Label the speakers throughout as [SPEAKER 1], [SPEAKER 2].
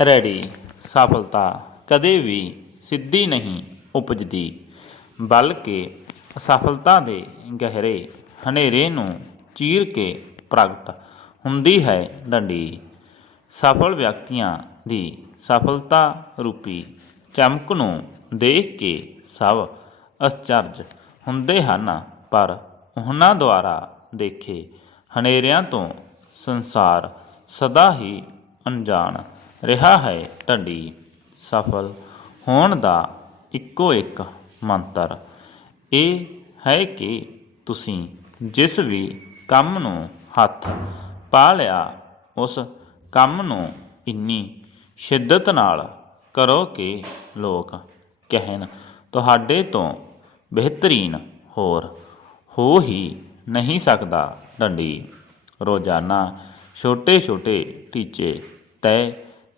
[SPEAKER 1] Ready ਸਫਲਤਾ ਕਦੇ ਵੀ ਸਿੱਧੀ ਨਹੀਂ ਉਪਜਦੀ, ਬਲਕਿ ਅਸਫਲਤਾ ਦੇ ਗਹਿਰੇ ਹਨੇਰੇ ਨੂੰ ਚੀਰ ਕੇ ਪ੍ਰਗਟ ਹੁੰਦੀ ਹੈ ਡੰਡੀ। ਸਫਲ ਵਿਅਕਤੀਆਂ ਦੀ ਸਫਲਤਾ ਰੂਪੀ ਚਮਕ ਨੂੰ ਦੇਖ ਕੇ ਸਭ ਅਚਰਜ ਹੁੰਦੇ ਹਨ, ਪਰ ਉਹਨਾਂ ਦੁਆਰਾ ਦੇਖੇ ਹਨੇਰਿਆਂ ਤੋਂ ਸੰਸਾਰ ਸਦਾ ਹੀ ਅਣਜਾਣ ਰਿਹਾ ਹੈ ਢੰਡੀ ਸਫਲ ਹੋਣ ਦਾ ਇੱਕੋ ਇੱਕ ਮੰਤਰ ਇਹ ਹੈ ਕਿ ਤੁਸੀਂ ਜਿਸ ਵੀ ਕੰਮ ਨੂੰ ਹੱਥ ਪਾ ਲਿਆ, ਉਸ ਕੰਮ ਨੂੰ ਇੰਨੀ ਸ਼ਿੱਦਤ ਨਾਲ ਕਰੋ ਕਿ ਲੋਕ ਕਹਿਣ, ਤੁਹਾਡੇ ਤੋਂ ਬਿਹਤਰੀਨ ਹੋਰ ਹੋ ਹੀ ਨਹੀਂ ਸਕਦਾ। ਡੰਡੀ ਰੋਜ਼ਾਨਾ ਛੋਟੇ-ਛੋਟੇ ਟੀਚੇ ਤੈਅ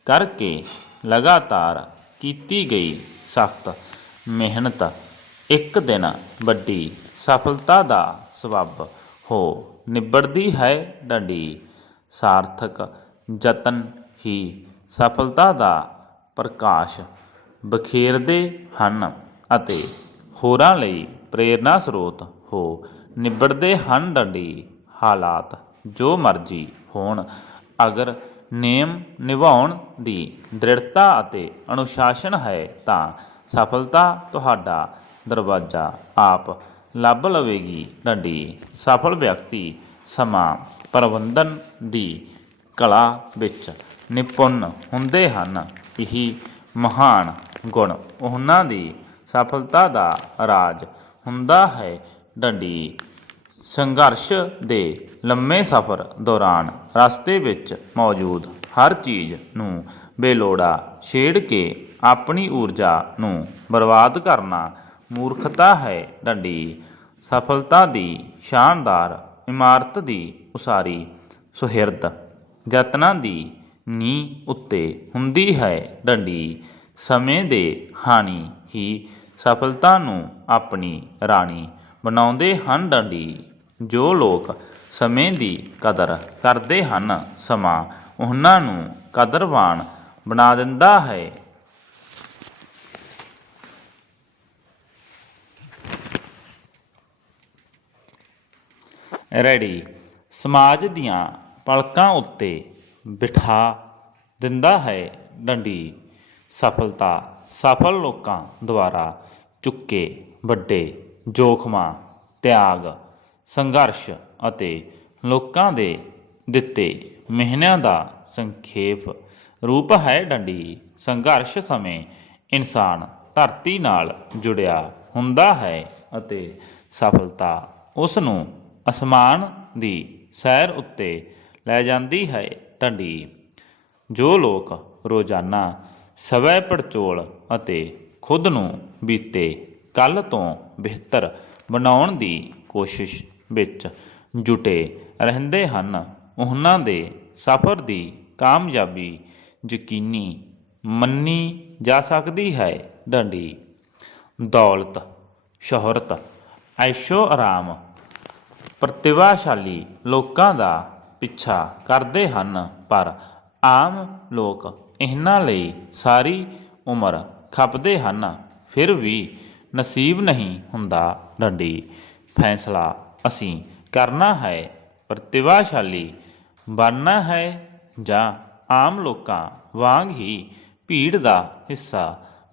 [SPEAKER 1] ਕਰਕੇ ਲਗਾਤਾਰ ਕੀਤੀ ਗਈ ਸਖਤ ਮਿਹਨਤ ਇੱਕ ਦਿਨ ਵੱਡੀ ਸਫਲਤਾ ਦਾ ਸਬੱਬ ਹੋ ਨਿਬੜਦੀ ਹੈ ਡੰਡੀ। ਸਾਰਥਕ ਯਤਨ ਹੀ ਸਫਲਤਾ ਦਾ ਪ੍ਰਕਾਸ਼ ਬਖੇਰਦੇ ਹਨ ਅਤੇ ਹੋਰਾਂ ਲਈ ਪ੍ਰੇਰਨਾ ਸਰੋਤ ਹੋ ਨਿਬੜਦੇ ਹਨ ਡੰਡੀ। ਹਾਲਾਤ ਜੋ ਮਰਜ਼ੀ ਹੋਣ, ਅਗਰ ਨੇਮ ਨਿਭਾਉਣ ਦੀ ਦ੍ਰਿੜਤਾ ਅਤੇ ਅਨੁਸ਼ਾਸਨ ਹੈ ਤਾਂ ਸਫਲਤਾ ਤੁਹਾਡਾ ਦਰਵਾਜ਼ਾ ਆਪ ਲੱਭ ਲਵੇਗੀ। ਡੰਡੀ, ਸਫਲ ਵਿਅਕਤੀ ਸਮਾਂ ਪ੍ਰਬੰਧਨ ਦੀ ਕਲਾ ਵਿੱਚ ਨਿਪੁੰਨ ਹੁੰਦੇ ਹਨ। ਇਹੀ ਮਹਾਨ ਗੁਣ ਉਹਨਾਂ ਦੀ ਸਫਲਤਾ ਦਾ ਰਾਜ ਹੁੰਦਾ ਹੈ। ਡੰਡੀ ਸੰਘਰਸ਼ ਦੇ ਲੰਮੇ ਸਫ਼ਰ ਦੌਰਾਨ ਰਸਤੇ ਵਿੱਚ ਮੌਜੂਦ ਹਰ ਚੀਜ਼ ਨੂੰ ਬੇਲੋੜਾ ਛੇੜ ਕੇ ਆਪਣੀ ਊਰਜਾ ਨੂੰ ਬਰਬਾਦ ਕਰਨਾ ਮੂਰਖਤਾ ਹੈ ਡੰਡੀ। ਸਫਲਤਾ ਦੀ ਸ਼ਾਨਦਾਰ ਇਮਾਰਤ ਦੀ ਉਸਾਰੀ ਸੁਹਿਰਦ। ਯਤਨਾਂ ਦੀ ਨੀਂਹ ਉੱਤੇ ਹੁੰਦੀ ਹੈ ਡੰਡੀ। ਸਮੇਂ ਦੇ ਹਾਨੀ ਹੀ ਸਫਲਤਾ ਨੂੰ ਆਪਣੀ ਰਾਣੀ ਬਣਾਉਂਦੇ ਹਨ ਡੰਡੀ। ਜੋ ਲੋਕ ਸਮੇਂ ਦੀ ਕਦਰ ਕਰਦੇ ਹਨ ਸਮਾਂ ਉਹਨਾਂ ਨੂੰ ਕਦਰਵਾਨ ਬਣਾ ਦਿੰਦਾ ਹੈ। ਰੈਡੀ। ਸਮਾਜ ਦੀਆਂ ਪਲਕਾਂ ਉੱਤੇ ਬਿਠਾ ਦਿੰਦਾ ਹੈ ਡੰਡੀ। ਸਫਲਤਾ ਸਫਲ ਲੋਕਾਂ ਦੁਆਰਾ ਚੁੱਕੇ ਵੱਡੇ ਜੋਖਮਾਂ, ਤਿਆਗ ਸੰਘਰਸ਼ ਅਤੇ ਲੋਕਾਂ ਦੇ ਦਿੱਤੇ ਮਿਹਨਿਆਂ ਦਾ ਸੰਖੇਪ ਰੂਪ ਹੈ ਡੰਡੀ। ਸੰਘਰਸ਼ ਸਮੇਂ ਇਨਸਾਨ ਧਰਤੀ ਨਾਲ ਜੁੜਿਆ ਹੁੰਦਾ ਹੈ ਅਤੇ ਸਫਲਤਾ ਉਸ ਨੂੰ ਅਸਮਾਨ ਦੀ ਸੈਰ ਉੱਤੇ ਲੈ ਜਾਂਦੀ ਹੈ ਡੰਡੀ। ਜੋ ਲੋਕ ਰੋਜ਼ਾਨਾ ਸਵੈ ਪੜਚੋਲ ਅਤੇ ਖੁਦ ਨੂੰ ਬੀਤੇ ਕੱਲ ਤੋਂ ਬਿਹਤਰ ਬਣਾਉਣ ਦੀ ਕੋਸ਼ਿਸ਼ ਵਿੱਚ ਜੁਟੇ ਰਹਿੰਦੇ ਹਨ। ਉਹਨਾਂ ਦੇ ਸਫ਼ਰ ਦੀ ਕਾਮਯਾਬੀ ਯਕੀਨੀ ਮੰਨੀ ਜਾ ਸਕਦੀ ਹੈ। ਡੰਡੀ, ਦੌਲਤ, ਸ਼ੋਹਰਤ, ਐਸ਼ੋ ਆਰਾਮ, ਪ੍ਰਤਿਭਾਸ਼ਾਲੀ ਲੋਕਾਂ ਦਾ ਪਿੱਛਾ ਕਰਦੇ ਹਨ। ਪਰ ਆਮ ਲੋਕ ਇਹਨਾਂ ਲਈ ਸਾਰੀ ਉਮਰ ਖਪਦੇ ਹਨ। ਫਿਰ ਵੀ ਨਸੀਬ ਨਹੀਂ ਹੁੰਦਾ। ਡੰਡੀ, ਫੈਸਲਾ ਅਸੀਂ ਕਰਨਾ ਹੈ, ਪ੍ਰਤਿਭਾਸ਼ਾਲੀ ਬਣਨਾ ਹੈ ਜਾਂ ਆਮ ਲੋਕਾਂ ਵਾਂਗ ਹੀ ਭੀੜ ਦਾ ਹਿੱਸਾ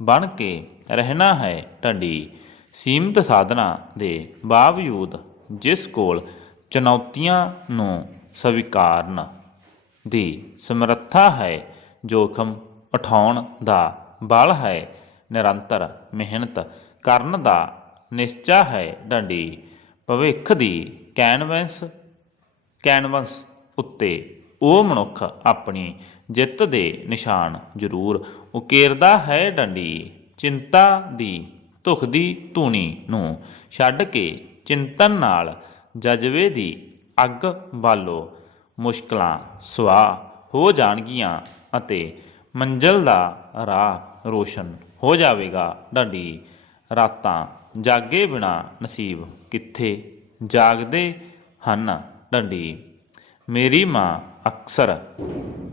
[SPEAKER 1] ਬਣ ਕੇ ਰਹਿਣਾ ਹੈ ਡੰਡੀ ਸੀਮਤ ਸਾਧਨਾ ਦੇ ਬਾਵਜੂਦ, ਜਿਸ ਕੋਲ ਚੁਣੌਤੀਆਂ ਨੂੰ ਸਵੀਕਾਰਨ ਦੀ ਸਮਰੱਥਾ ਹੈ, ਜੋਖਮ ਉਠਾਉਣ ਦਾ ਬਲ ਹੈ, ਨਿਰੰਤਰ ਮਿਹਨਤ ਕਰਨ ਦਾ ਨਿਸ਼ਚਾ ਹੈ ਡੰਡੀ ਭਵਿੱਖ ਦੀ ਕੈਨਵਸ ਕੈਨਵਸ ਉੱਤੇ ਉਹ ਮਨੁੱਖ ਆਪਣੀ ਜਿੱਤ ਦੇ ਨਿਸ਼ਾਨ ਜ਼ਰੂਰ ਉਕੇਰਦਾ ਹੈ ਡੰਡੀ। ਚਿੰਤਾ ਦੀ ਧੁਖਦੀ ਧੂਣੀ ਨੂੰ ਛੱਡ ਕੇ ਚਿੰਤਨ ਨਾਲ ਜਜ਼ਬੇ ਦੀ ਅੱਗ ਬਾਲੋ ਮੁਸ਼ਕਲਾਂ ਸੁਆਹ ਹੋ ਜਾਣਗੀਆਂ ਅਤੇ ਮੰਜ਼ਲ ਦਾ ਰਾਹ ਰੋਸ਼ਨ ਹੋ ਜਾਵੇਗਾ। ਡੰਡੀ ਰਾਤਾਂ ਜਾਗੇ ਬਿਨਾ ਨਸੀਬ ਕਿੱਥੇ? ਜਾਗਦੇ ਹਨ ਡੰਡੀ। ਮੇਰੀ ਮਾਂ ਅਕਸਰ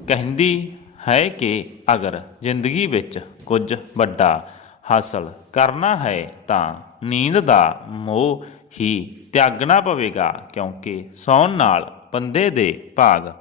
[SPEAKER 1] ਕਹਿੰਦੀ ਹੈ ਕਿ ਅਗਰ ਜ਼ਿੰਦਗੀ ਵਿੱਚ ਕੁਝ ਵੱਡਾ ਹਾਸਲ ਕਰਨਾ ਹੈ ਤਾਂ ਨੀਂਦ ਦਾ ਮੋਹ ਹੀ ਤਿਆਗਣਾ ਪਵੇਗਾ, ਕਿਉਂਕਿ ਸੌਣ ਨਾਲ ਬੰਦੇ ਦੇ ਭਾਗ